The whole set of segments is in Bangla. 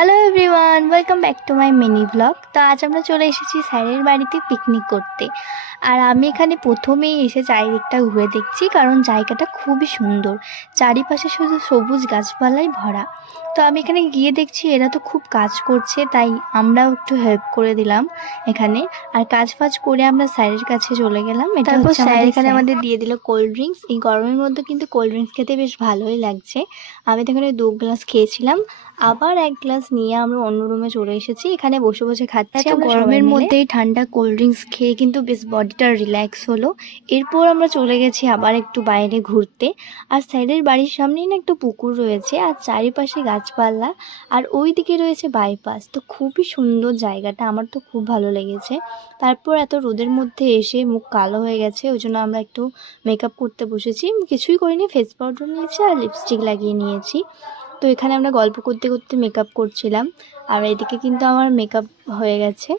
Hello everyone, welcome back to my mini blog. তো আজ আমরা চলে এসেছি স্যারের বাড়িতে পিকনিক করতে। আর আমি এখানে প্রথমেই এসে চারিদিকটা ঘুরে দেখছি, কারণ জায়গাটা খুবই সুন্দর, চারিপাশে শুধু সবুজ গাছপালায় ভরা। তো আমি এখানে গিয়ে দেখছি এরা তো খুব কাজ করছে, তাই আমরাও একটু হেল্প করে দিলাম এখানে। আর কাজ ফাজ করে আমরা স্যারের কাছে চলে গেলাম। তারপর স্যার এখানে আমাদের দিয়ে দিল কোল্ড ড্রিঙ্কস। এই গরমের মধ্যে কিন্তু কোল্ড ড্রিঙ্কস খেতে বেশ ভালোই লাগছে। আমি তো এখানে 2 গ্লাস খেয়েছিলাম, আবার 1 গ্লাস নিয়ে আমরা অন্য রুমে চলে এসেছি। এখানে বসে বসে খাচ্ছি। এত গরমের মধ্যেই ঠান্ডা কোল্ড ড্রিঙ্কস খেয়ে কিন্তু বেশ বডিটা রিল্যাক্স হলো। এরপর আমরা চলে গেছি আবার একটু বাইরে ঘুরতে। আর স্যারের বাড়ির সামনেই না একটা পুকুর রয়েছে, আর চারিপাশে গাছপালা, আর ওই দিকে রয়েছে বাইপাস। তো খুবই সুন্দর জায়গাটা, আমার তো খুব ভালো লেগেছে। তারপর এত রোদের মধ্যে এসে মুখ কালো হয়ে গেছে, ওই জন্য আমরা একটু মেকআপ করতে বসেছি। কিছুই করিনি, ফেস পাউডার নিয়েছি আর লিপস্টিক লাগিয়ে নিয়েছি। তো এখানে আমরা গল্প করতে করতে মেকআপ করছিলাম, আর এদিকে কিন্তু আমার মেকআপ হয়ে গেছে।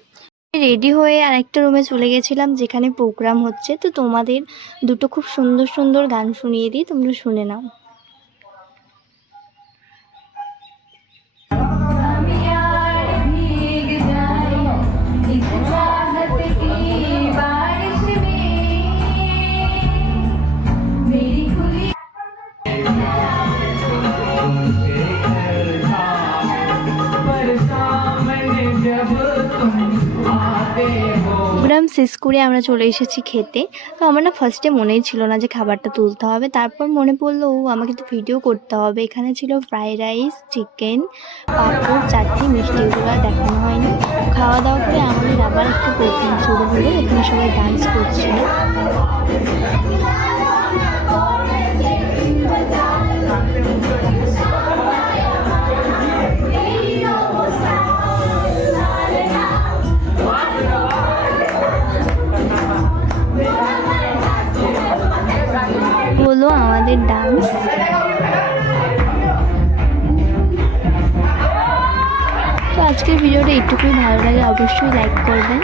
রেডি হয়ে আরেকটা রুমে চলে গেছিলাম, যেখানে প্রোগ্রাম হচ্ছে। তো তোমাদের দুটো খুব সুন্দর সুন্দর গান শুনিয়ে দিই, তোমরা শুনে নাও। প্রোগ্রাম শেষ করে আমরা চলে এসেছি খেতে। তো আমার না ফার্স্টে মনেই ছিল না যে খাবারটা তুলতে হবে, তারপর মনে পড়লো আমাকে তো ভিডিও করতে হবে। এখানে ছিল ফ্রাইড রাইস, চিকেন, পাঁপড়, চাটনি, মিষ্টি, এগুলো দেখানো হয়নি। খাওয়া দাওয়া করে আমাদের আবার একটা প্রোগ্রাম শুরু হলো। এখানে সবাই ডান্স করছিল। হলো আমাদের ডান্স। তো আজকের ভিডিওটা একটুকুই ভালো লাগে, অবশ্যই লাইক করবেন।